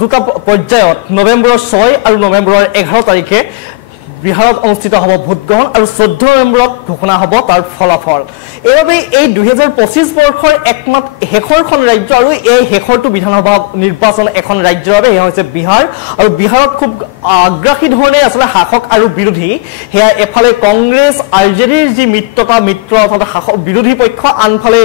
দুটা পৰ্যায়ত নৱেম্বৰৰ 6 আৰু নৱেম্বৰৰ 11 তাৰিখে বিহাৰত অনুষ্ঠিত হ'ব ভোটগ্ৰহণ আৰু 14 নৱেম্বৰত ঘোষণা হ'ব তাৰ ফলাফল। এইভাবে এই 2025 বৰ্ষৰ একমাত্ৰ শেষৰখন ৰাজ্য আৰু এই শেষৰটো বিধানসভা নিৰ্বাচন এখন ৰাজ্যৰ বাবে এয়া হৈছে বিহাৰ আৰু বিহাৰত খুব আগ্ৰাসী ধৰণে আসলে শাসক আৰু বিৰোধী হেয়া এফালে কংগ্ৰেছ আৰজেডিৰ যি মিত্ৰ অৰ্থাৎ শাসক বিৰোধী পক্ষ আনফালে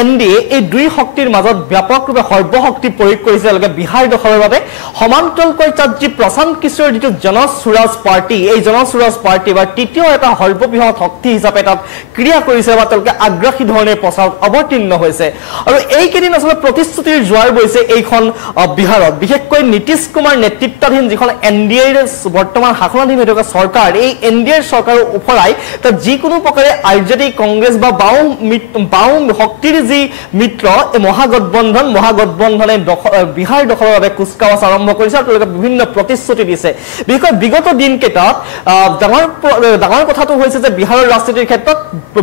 এনডিএ এই দুই শক্তিৰ মাজত ব্যাপকভাৱে সৰ্বশক্তি প্ৰয়োগ কৰিছে লগে বিহাৰ দখলৰ বাবে সমান্তৰালকৈ তাত যি প্ৰশান্ত কিশোৰ যিটো জনসুৰাজ পাৰ্টি এই জনসুৰাজ পাৰ্টি বা তৃতীয় এটা সৰ্ববৃহৎ শক্তি হিচাপে তাত ক্ৰিয়া কৰিছে বা তেওঁলোকে আগ্ৰাসী ধৰণে প্ৰচাৰত অৱতীৰ্ণ হৈছে আৰু এইকেইদিন আসলে প্ৰতিশ্ৰুতিৰ জোৱাৰ বৈছে এইখন বিহাৰত বিশেষকৈ নীতিশ কুমাৰ নেতৃত্বাধীন যিখন এনডিএৰ বৰ্তমান শাসনাধীন হৈ থকা চৰকাৰ এই এনডিএৰ চৰকাৰৰ ওপৰাই তাত যিকোনো প্ৰকাৰে আৰজেডি কংগ্ৰেছ বা বাও শক্তিৰ যি মিত্ৰ এই মহাগঠবন্ধনে বিহাৰ দখলৰ বাবে কুচকাৱাজ আৰম্ভ কৰিছে আৰু তেওঁলোকে বিভিন্ন প্ৰতিশ্ৰুতি দিছে বিগত দিনকেইটাত ডাঙৰ কথাটো হৈছে যে বিহাৰৰ ৰাজনীতিৰ ক্ষেত্ৰত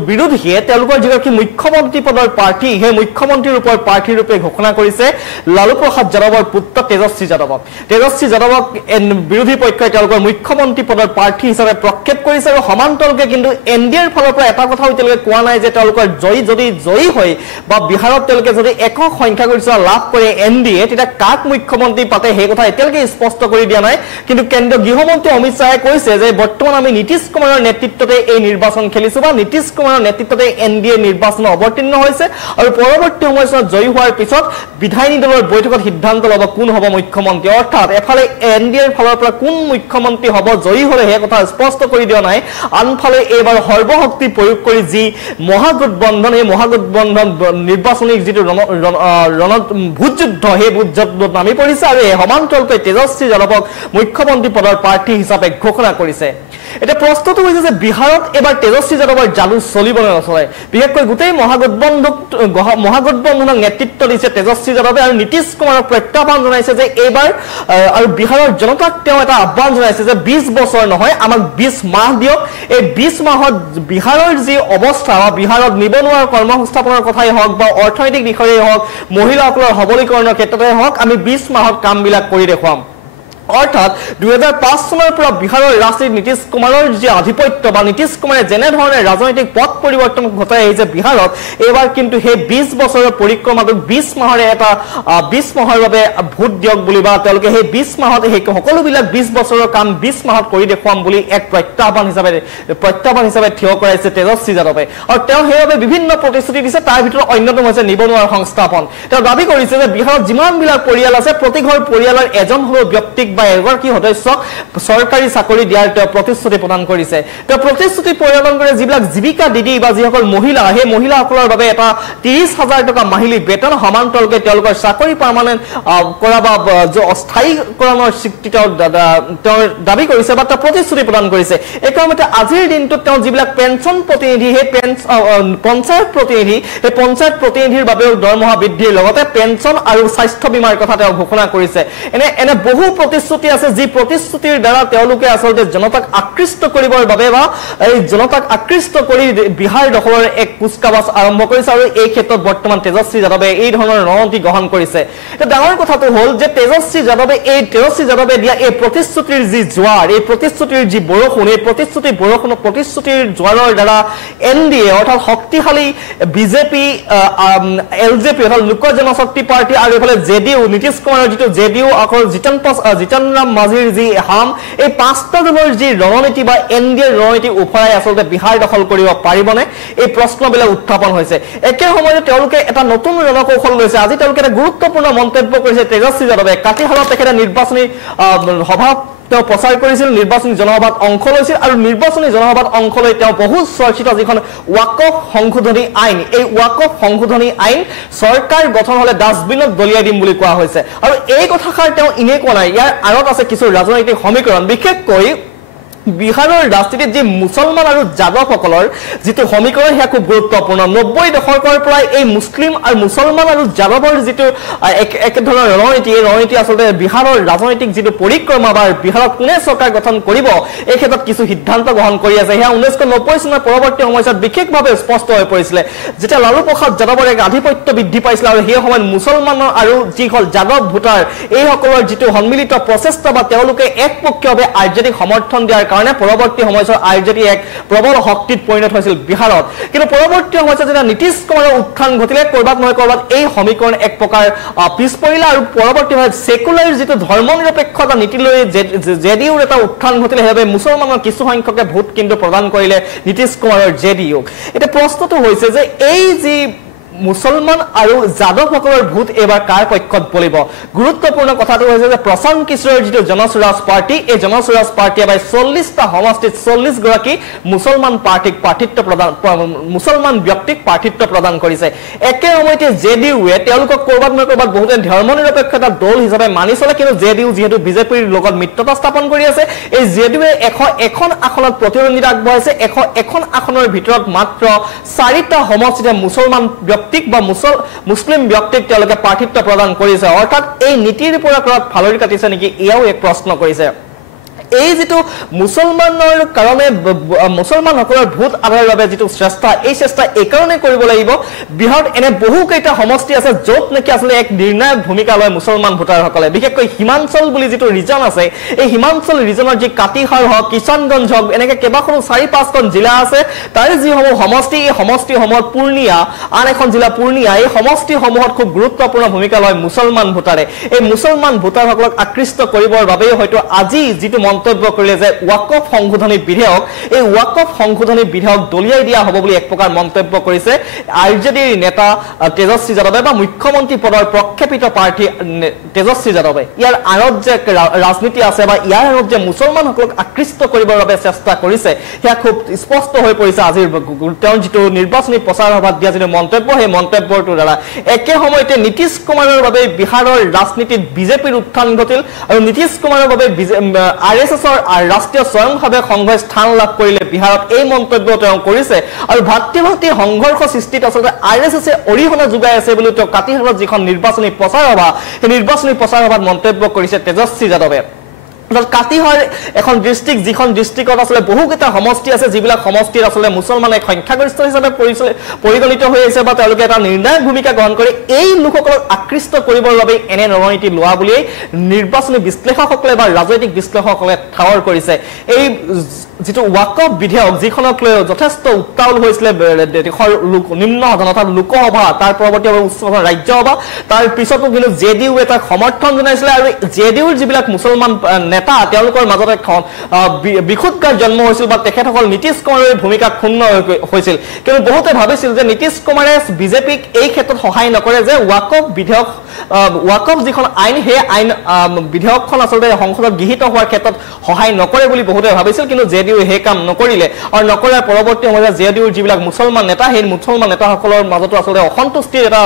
বিৰোধীয়ে তেওঁলোকৰ যিগৰাকী মুখ্যমন্ত্ৰী পদৰ প্ৰাৰ্থী সেই মুখ্যমন্ত্ৰীৰ ওপৰত প্ৰাৰ্থী ৰূপে ঘোষণা কৰিছে লালু প্ৰসাদ যাদৱৰ পুত্ৰ তেজস্বী যাদৱক বিৰোধী পক্ষই তেওঁলোকৰ মুখ্যমন্ত্ৰী পদৰ প্ৰাৰ্থী হিচাপে প্ৰক্ষেপ কৰিছে আৰু সমান্তৰালকৈ কিন্তু এনডিএৰ ফালৰ পৰা এটা কথাও তেওঁলোকে কোৱা নাই যে তেওঁলোকৰ যদি জয়ী হয় বা বিহাৰত তেওঁলোকে যদি একক সংখ্যাগৰিষ্ঠতা লাভ কৰে এনডিএ তেতিয়া কাক মুখ্যমন্ত্ৰী পাতে সেই কথা এতিয়ালৈকে স্পষ্ট কৰি দিয়া নাই কিন্তু কেন্দ্ৰীয় গৃহমন্ত্ৰী অমিত শ্বাহে কৈছে যে বৰ্তমান আমি নীতিশ কুমাৰৰ নেতৃত্বতে এই নিৰ্বাচন খেলিছো বা নীতিশ কুমাৰৰ নেতৃত্বতে এনডিএ নিৰ্বাচন অৱতীৰ্ণ হৈছে আৰু পৰৱৰ্তী সময়ছোৱাত জয়ী হোৱাৰ পিছত বিধায়িনী দলৰ বৈঠকত সিদ্ধান্ত ল'ব কোন হ'ব মুখ্যমন্ত্ৰী অৰ্থাৎ এফালে এনডিএৰ ফালৰ পৰা কোন মুখ্যমন্ত্ৰী হ'ব জয়ী হ'লে সেই কথা স্পষ্ট কৰি দিয়া নাই আনফালে এইবাৰ সৰ্বশক্তি প্ৰয়োগ কৰি যি মহাগঠবন্ধন এই মহাগঠবন্ধন নিৰ্বাচনী যিটো ভোটযুদ্ধ সেই ভোটযুদ্ধত নামি পৰিছে আৰু এই সমান্তৰালকৈ তেজস্বী যাদৱক মুখ্যমন্ত্ৰী পদৰ প্ৰাৰ্থী হিচাপে ঘোষণা কৰিছে এটা প্ৰশ্নটো হৈছে যে বিহাৰত এবাৰ তেজস্বী যাদৱৰ জালু চলিব নে নচলে বিশেষকৈ গোটেই মহাগঠবন্ধনক নেতৃত্ব দিছে তেজস্বী যাদৱে আৰু নীতিশ কুমাৰক প্ৰত্যাহ্বান জনাইছে যে এইবাৰ আৰু বিহাৰৰ জনতাক তেওঁ এটা আহ্বান জনাইছে যে 20 বছৰ নহয় আমাক 20 মাহ দিয়ক এই 20 মাহত বিহাৰৰ যি অৱস্থা বা বিহাৰত নিবনুৱা কৰ্মসংস্থাপনৰ কথাই হওক বা অৰ্থনৈতিক দিশৰে হওক মহিলাসকলৰ সবলীকৰণৰ ক্ষেত্ৰতে হওক আমি 20 মাহত কামবিলাক কৰি দেখুৱাম অৰ্থাৎ 2005 চনৰ পৰা বিহাৰৰ ৰাষ্ট্ৰীয় নীতিশ কুমাৰৰ যি আধিপত্য বা নীতিশ কুমাৰে যেনে ধৰণে ৰাজনৈতিক পথ পৰিৱৰ্তন ঘটাই আহিছে বিহাৰত এইবাৰ কিন্তু সেই 20 বছৰৰ পৰিক্ৰমাটোক 20 মাহৰে এটা 20 মাহৰ বাবে ভোট দিয়ক বুলি বা তেওঁলোকে সেই 20 মাহত সেই সকলোবিলাক 20 বছৰৰ কাম 20 মাহত কৰি দেখুৱাম বুলি এক প্ৰত্যাহ্বান হিচাপে থিয় কৰাইছে তেজস্বী যাদৱে আৰু তেওঁ সেইবাবে বিভিন্ন প্ৰতিশ্ৰুতি দিছে তাৰ ভিতৰত অন্যতম হৈছে নিবনুৱাৰ সংস্থাপন তেওঁ দাবী কৰিছে যে বিহাৰত যিমানবিলাক পৰিয়াল আছে প্ৰতি ঘৰ পৰিয়ালৰ এজন হলেও ব্যক্তিক বা এগৰাকী সদস্যক চৰকাৰী চাকৰি দিয়াৰ তেওঁ প্ৰতিশ্ৰুতি প্ৰদান কৰিছে তেওঁ প্ৰতিশ্ৰুতি প্ৰদান কৰে যিবিলাক জীৱিকা দিদি বা যিসকল মহিলা সেই মহিলাসকলৰ বাবে এটা 30,000 টকা মাহিলী বেতন সমান্তৰালকৈ তেওঁলোকৰ চাকৰি পাৰ্মানেণ্ট কৰা বা অস্থায়ীকৰণৰ স্বীকৃতি তেওঁ দাবী কৰিছে বা তেওঁ প্ৰতিশ্ৰুতি প্ৰদান কৰিছে একামতে আজিৰ দিনটোত তেওঁ যিবিলাক পেঞ্চন প্ৰতিনিধি সেই পঞ্চায়ত প্ৰতিনিধিৰ বাবেও দৰমহা বৃদ্ধিৰ লগতে পেঞ্চন আৰু স্বাস্থ্য বীমাৰ কথা তেওঁ ঘোষণা কৰিছে এনে বহু প্ৰতিশ্ৰুতি আছে যি প্ৰতিশ্ৰুতিৰ দ্বাৰা তেওঁলোকে আচলতে জনতাক আকৃষ্ট কৰিবৰ বাবে বা এই জনতাক আকৃষ্ট কৰি বিহাৰ দখলৰ এক কুচকাৱাজ আৰম্ভ কৰিছে আৰু এই ক্ষেত্ৰত বৰ্তমান তেজস্বী যাদৱে এই ধৰণৰ ৰণনীতি গ্ৰহণ কৰিছে এটা ডাঙৰ কথাটো হ'ল যে তেজস্বী যাদৱে দিয়া এই প্ৰতিশ্ৰুতিৰ যি জোৱাৰ এই প্ৰতিশ্ৰুতিৰ যি বৰষুণ এই প্ৰতিশ্ৰুতিৰ জোৱাৰৰ দ্বাৰা এনডিএ অৰ্থাৎ শক্তিশালী বিজেপি এলজেপি অৰ্থাৎ লোক জনশক্তি পাৰ্টি আৰু এইফালে জেডিইউ নীতিশ কুমাৰৰ যিটো জেডিইউ আকৌ জিতন ৰাম মাঝিৰ যি হাম এই পাঁচটা দলৰ যি ৰণনীতি বা এনডিএৰ ৰণনীতি উফৰাই আচলতে বিহাৰ দখল কৰিব পাৰিবনে এই প্ৰশ্নবিলাক উত্থাপন হৈছে একে সময়তে তেওঁলোকে এটা নতুন ৰণকৌশল লৈছে আজি তেওঁলোকে এটা গুৰুত্বপূৰ্ণ মন্তব্য কৰিছে তেজস্বী যাদৱে কাটিহাৰত তেখেতে নিৰ্বাচনী সভা তেওঁ প্ৰচাৰ কৰিছিল নিৰ্বাচনী জনসভাত অংশ লৈছিল আৰু নিৰ্বাচনী জনসভাত অংশ লৈ তেওঁ বহু চৰ্চিত যিখন ৱাকফ সংশোধনী আইন এই ৱাকফ সংশোধনী আইন চৰকাৰ গঠন হলে ডাষ্টবিনত দলিয়াই দিম বুলি কোৱা হৈছে আৰু এই কথাষাৰ তেওঁ ইনে কোৱা নাই ইয়াৰ আঁৰত আছে কিছু ৰাজনৈতিক সমীকৰণ বিশেষকৈ বিহাৰৰ ৰাজনীতিত যে মুছলমান আৰু যাদৱসকলৰ যিটো সমীকৰণ সেয়া খুব গুৰুত্বপূৰ্ণ 90 দশকৰ পৰা এই মুছলিম আৰু মুছলমান আৰু যাদৱৰ যিটো এক ধৰণৰ ৰণনীতি এই ৰণনীতি আচলতে বিহাৰৰ ৰাজনৈতিক যিটো পৰিক্ৰমা বা বিহাৰত কোনে চৰকাৰ গঠন কৰিব এই ক্ষেত্ৰত কিছু সিদ্ধান্ত গ্ৰহণ কৰি আছে সেয়া 1990 চনৰ পৰৱৰ্তী সময়ত বিশেষভাৱে স্পষ্ট হৈ পৰিছিল যেতিয়া লালু প্ৰসাদ যাদৱৰ এক আধিপত্য বৃদ্ধি পাইছিল আৰু সেই সময়ত মুছলমানৰ আৰু যিসকল যাদৱ ভোটাৰ এইসকলৰ যিটো সন্মিলিত প্ৰচেষ্টা বা তেওঁলোকে একপক্ষীয়ভাৱে আৰ্জেডিক সমৰ্থন দিয়াৰ কাৰণে পৰৱৰ্তী সময়ত আৰ্জেডি এক প্ৰবল শক্তিত পৰিণত হৈছিল বিহাৰত কিন্তু পৰৱৰ্তী সময়ত যেতিয়া নীতিশ কুমাৰৰ উত্থান ঘটিলে কৰবাত নহয় কৰবাত এই সমীকৰণ এক প্ৰকাৰ পিছ পৰিলে আৰু পৰৱৰ্তী সময়ত সেকুলাৰ যিটো ধৰ্মনিৰপেক্ষতা নীতি লৈ জেডিইউৰ এটা উত্থান ঘটিলে সেইবাবে মুছলমানৰ কিছু সংখ্যকে ভোট কিন্তু প্ৰদান কৰিলে নীতিশ কুমাৰৰ জেডিইউ এটা প্ৰশ্নটো হৈছে যে এই যি মুছলমান আৰু যাদৱসকলৰ ভোট এবাৰ কাৰ পক্ষত বলিব গুৰুত্বপূৰ্ণ কথাটো হৈছে যে প্ৰশান্ত কিশোৰৰ যিটো জনস্বৰাজ পাৰ্টি এই জনস্বৰাজ পাৰ্টি এবাৰ 40টা সমষ্টিত 40 গৰাকী মুছলমান পাৰ্টিক প্ৰাৰ্থিত্ব প্ৰদান মুছলমান ব্যক্তিক প্ৰাৰ্থিত্ব প্ৰদান কৰিছে একে সময়তে জেডিইউৱে তেওঁলোকক কৰবাত নহয় কৰবাত বহুতে ধৰ্মনিৰপেক্ষতা দল হিচাপে মানি চলে কিন্তু জেডিইউ যিহেতু বিজেপিৰ লগত মিত্ৰতা স্থাপন কৰি আছে এই জেডিইউৱে এখন আসনত প্ৰতিদ্বন্দ্বিতা আগবঢ়াইছে এখন আসনৰ ভিতৰত মাত্ৰ 4টা সমষ্টিতে মুছলমান ব্যক্তিক বা মুছলিম ব্যক্তিক তেওঁলোকে প্ৰাৰ্থিত্ব প্ৰদান কৰিছে অৰ্থাৎ এই নীতিৰ পৰা কৰাত ফালৰি কাটিছে নেকি এয়াও এক প্ৰশ্ন কৰিছে এই যেটো মুছলমানৰ কাৰণে মুছলমানসকলৰ ভোট আদায়ৰ বাবে যেটো চেষ্টা এই চেষ্টা একাৰণে কৰিব লাগিব বিহাৰত এনে বহু কেইটা সমষ্টি আছে য'ত নেকি আসলে এক নিৰ্ণায়ক ভূমিকা লয় মুছলমান ভোটাৰসকলে বিশেষকৈ হিমাঞ্চল বুলি যেটো ৰিজন আছে এই হিমাঞ্চল ৰিজনৰ যি কাটিহাৰ হওক কিষানগঞ্জ হওক এনেকে কেবাখনো 4-5খন জিলা আছে তাৰ যিসমূহ সমষ্টি এই সমষ্টিসমূহত পূৰ্ণিয়া আন এখন জিলা পূৰ্ণিয়া এই সমষ্টিসমূহত খুব গুৰুত্বপূৰ্ণ ভূমিকা লয় মুছলমান ভোটাৰে এই মুছলমান ভোটাৰসকলক আকৃষ্ট কৰিবৰ বাবে হয়তো আজি যিটো মন্তব্য কৰিলে যে ওয়াকফ সংশোধনী বিধেয়ক এই ওয়াকফ সংশোধনী বিধেয়ক দলিয়াই দিয়া হ'ব বুলি এক প্ৰকাৰ মন্তব্য কৰিছে আৰজেডিৰ নেতা তেজস্বী যাদৱে বা মুখ্যমন্ত্ৰী পদৰ প্ৰক্ষেপিত প্ৰাৰ্থী তেজস্বী যাদৱে ইয়াৰ আৰত যে ৰাজনীতি আছে বা ইয়াৰ আৰত যে মুছলমানসকলক আকৃষ্ট কৰিবৰ বাবে চেষ্টা কৰিছে সেয়া খুব স্পষ্ট হৈ পৰিছে আজিৰ তেওঁৰ যিটো নিৰ্বাচনী প্ৰচাৰ সভাত দিয়া যিটো মন্তব্য সেই মন্তব্যটোৰ দ্বাৰা একে সময়তে নীতিশ কুমাৰৰ বাবে বিহাৰৰ ৰাজনীতিত বিজেপিৰ উত্থান ঘটিল আৰু নীতিশ কুমাৰৰ বাবে আৰএছএছৰ ৰাষ্ট্ৰীয় স্বয়ংসেৱক সংঘই স্থান লাভ কৰিলে বিহাৰত এই মন্তব্য তেওঁ কৰিছে আৰু ভাতৃ সংঘৰ্ষ সৃষ্টিত আচলতে আৰএছএছে অৰিহণা যোগাই আছে বুলি তেওঁ কাটিহাৰত যিখন নিৰ্বাচনী প্ৰচাৰ সভা সেই নিৰ্বাচনী প্ৰচাৰ সভাত মন্তব্য কৰিছে তেজস্বী যাদৱে কাটিহাৰ এখন ডিস্ট্ৰিক্ট যিখন ডিস্ট্ৰিক্টত আসলে বহুকেইটা সমষ্টি আছে যিবিলাক সমষ্টিৰ আসলে মুছলমান এক সংখ্যাগৰিষ্ঠ হিচাপে পৰিগণিত হৈ আছে বা তেওঁলোকে এটা নিৰ্ণায়ক ভূমিকা গ্ৰহণ কৰি এই লোকসকলক আকৃষ্ট কৰিবৰ বাবে এনে ৰণনীতি লোৱা বুলি নিৰ্বাচনী বিশ্লেষকসকলে বা ৰাজনৈতিক বিশ্লেষকসকলে ঠাৱৰ কৰিছে এই যেটো ওয়াকফ বিধেয়ক যিখনক লৈ যথেষ্ট উত্তাল হৈছিল দেশৰ নিম্ন সদন অৰ্থাৎ লোকসভা তাৰ পৰৱৰ্তীভাৱে উচ্চ সদন ৰাজ্যসভা তাৰ পিছতো কিন্তু জেডিইউ এটা সমৰ্থন জনাইছিল আৰু জেডিইউৰ যিবিলাক মুছলমান নেতা তেওঁলোকৰ মাজত এখন বিখুদকাৰ জন্ম হৈছিল বা তেখেতসকল নীতিশ কুমাৰৰ ভূমিকা ক্ষুণ্ণ হৈছিল কিন্তু বহুতে ভাবিছিল যে নীতিশ কুমাৰে বিজেপিক এই ক্ষেত্ৰত সহায় নকৰে যে ওয়াকফ বিধেয়ক ওয়াকফ যিখন আইন সেই আইন বিধেয়কখন আচলতে সংসদত গৃহীত হোৱাৰ ক্ষেত্ৰত সহায় নকৰে বুলি বহুতে ভাবিছিল কিন্তু জেডিইউ হে কাম নকৰিলে আৰু নকৰাৰ পৰৱৰ্তী সময়ত জেডিইউৰ যিবিলাক মুছলমান নেতা সেই মুছলমান নেতাসকলৰ মাজতো আচলতে অসন্তুষ্টিৰ এটা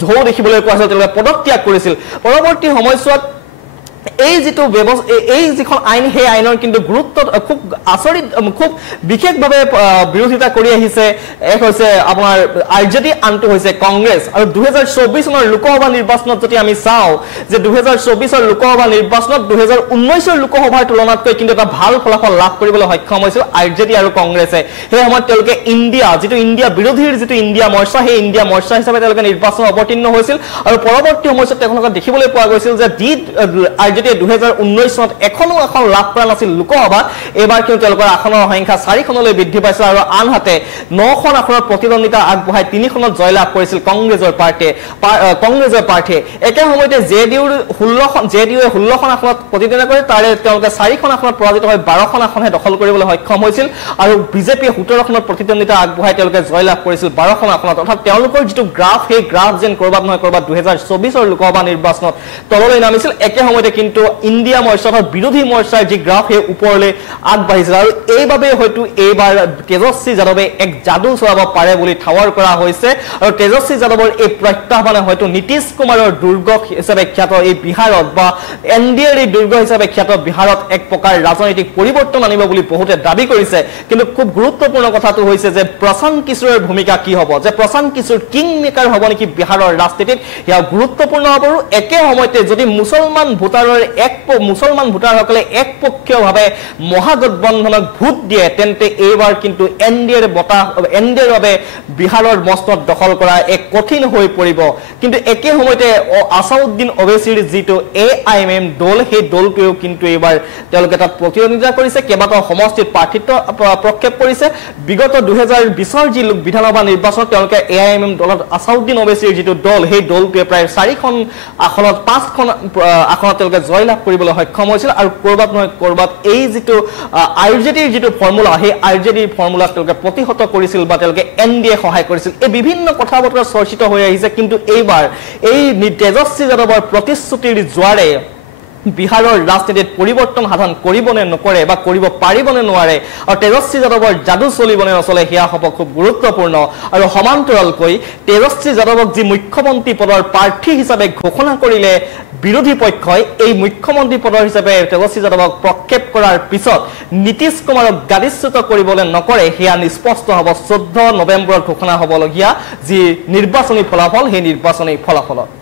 ঢৌ দেখিবলৈ পোৱা হৈছিল তেওঁলোকে পদত্যাগ কৰিছিল পৰৱৰ্তী সময়ছোৱাত এই যেটো এই যিখন আইন সেই আইনৰ কিন্তু গুৰুত্ব খুব আচৰিত খুব বিশেষভাৱে বিৰোধিতা কৰি আহিছে এক হৈছে আপোনাৰ আৰজেডি আনটো হৈছে কংগ্ৰেছ আৰু 2024 চনৰ লোকসভা নিৰ্বাচনত যদি আমি চাওঁ যে 2024 ৰ লোকসভা নিৰ্বাচনত 2019 ৰ লোকসভাৰ তুলনাতকৈ কিন্তু এটা ভাল ফলাফল লাভ কৰিবলৈ সক্ষম হৈছিল আৰজেডি আৰু কংগ্ৰেছে সেই সময়ত তেওঁলোকে ইণ্ডিয়া বিৰোধীৰ যিটো ইণ্ডিয়া মৰ্চা সেই ইণ্ডিয়া মৰ্চা হিচাপে তেওঁলোকে নিৰ্বাচনত অৱতীৰ্ণ হৈছিল আৰু পৰৱৰ্তী সময়ত তেওঁলোকে দেখিবলৈ পোৱা গৈছিল যে আৰজেডি 2019 চনত এখন লাভ কৰা নাছিল লোকসভা এবাৰ কিন্তু তেওঁলোকৰ আসনৰ সংখ্যা 4খনলৈ বৃদ্ধি পাইছে আৰু আনহাতে 9খন আসনত প্ৰতিদ্বন্দ্বিতা আগবঢ়াই 3খনত জয়লাভ কৰিছিল কংগ্ৰেছৰ প্ৰাৰ্থীয়ে একে সময়তে জেডিইউৱে 16খন আসনত প্ৰতিদ্বন্দ্বিতা কৰি তাৰে তেওঁলোকে 4খন আসনত পৰাজিত হৈ 12খন আসনহে দখল কৰিবলৈ সক্ষম হৈছিল আৰু বিজেপিয়ে 17খনত প্ৰতিদ্বন্দ্বিতা আগবঢ়াই তেওঁলোকে জয়লাভ কৰিছিল 12খন আসনত অৰ্থাৎ তেওঁলোকৰ যিটো গ্ৰাফ সেই গ্ৰাফ যেন কৰবাত নহয় কৰবাত 2024 ৰ লোকসভা নিৰ্বাচনত তললৈ নামিছিল একে সময়তে কিন্তু ইণ্ডিয়া মৰ্চাৰ বিৰোধী মৰ্চাৰ যি গ্ৰাফ সেই ওপৰলৈ আগবাঢ়িছিল আৰু এইবাবে হয়তো এইবাৰ তেজস্বী যাদৱে এক যাদু চলাব পাৰে বুলি ঠাৱৰ কৰা হৈছে আৰু তেজস্বী যাদৱৰ এই প্ৰত্যাহ্বানে হয়তো নীতিশ কুমাৰৰ দুৰ্গ হিচাপে খ্যাত এই বিহাৰত বা এনডিএৰ এই দুৰ্গ হিচাপে খ্যাত বিহাৰত এক প্ৰকাৰ ৰাজনৈতিক পৰিৱৰ্তন আনিব বুলি বহুতে দাবী কৰিছে কিন্তু খুব গুৰুত্বপূৰ্ণ কথাটো হৈছে যে প্ৰশান্ত কিশোৰৰ ভূমিকা কি হ'ব যে প্ৰশান্ত কিশোৰ কিং মেকাৰ হ'ব নেকি বিহাৰৰ ৰাজনীতিত ইয়া গুৰুত্বপূৰ্ণ হ'ব আৰু একে সময়তে যদি মুছলমান ভোটাৰসকলে একপক্ষীয়ভাৱে মহাগঠবন্ধনক ভোট দিয়ে তেন্তে এইবাৰ কিন্তু এনডিএৰ বাবে বিহাৰৰ মস্তত দখল কৰা এক কঠিন হৈ পৰিব কিন্তু একে সময়তে আসাউদ্দিন ওৱেইচিৰ যিটো AIMM দল সেই দলটোৱেও কিন্তু এইবাৰ তেওঁলোকে তাত প্ৰতিদ্বন্দ্বিতা কৰিছে কেইবাটাও সমষ্টিত প্ৰাৰ্থিত্ব প্ৰক্ষেপ কৰিছে বিগত 2020ৰ যি বিধানসভা নিৰ্বাচনত তেওঁলোকে AIMM দলত আসাউদ্দিন ওৱেইচিৰ যিটো দল সেই দলটোৱে প্ৰায় 4খন আসনত 5খন আসনত তেওঁলোকে জয়লাভ কৰিবলৈ সক্ষম হৈছিল আৰু কৰবাত নহয় কৰবাত এই যিটো আৰজেডিৰ যিটো ফৰ্মুলা সেই আৰজেডিৰ ফৰ্মুলা তেওঁলোকে প্ৰতিহত কৰিছিল বা তেওঁলোকে এনডিএ সহায় কৰিছিল এই বিভিন্ন কথা বতৰা চৰ্চিত হৈ আহিছে কিন্তু এইবাৰ এই তেজস্বী যাদৱৰ প্ৰতিশ্ৰুতিৰ জোৱাৰে বিহাৰৰ ৰাজনীতিত পৰিৱৰ্তন সাধন কৰিবনে নকৰে বা কৰিব পাৰিবনে নোৱাৰে আৰু তেজস্বী যাদৱৰ যাদু চলিবনে নচলে সেয়া হ'ব খুব গুৰুত্বপূৰ্ণ আৰু সমান্তৰালকৈ তেজস্বী যাদৱক যি মুখ্যমন্ত্ৰী পদৰ প্ৰাৰ্থী হিচাপে ঘোষণা কৰিলে বিৰোধী পক্ষই এই মুখ্যমন্ত্ৰী পদৰ হিচাপে তেজস্বী যাদৱক প্ৰক্ষেপ কৰাৰ পিছত নীতিশ কুমাৰক গাদিচ্যুত কৰিবলৈ নকৰে সেয়া নিস্পষ্ট হ'ব 14 নৱেম্বৰত ঘোষণা হ'বলগীয়া যি নিৰ্বাচনী ফলাফল সেই নিৰ্বাচনী ফলাফলত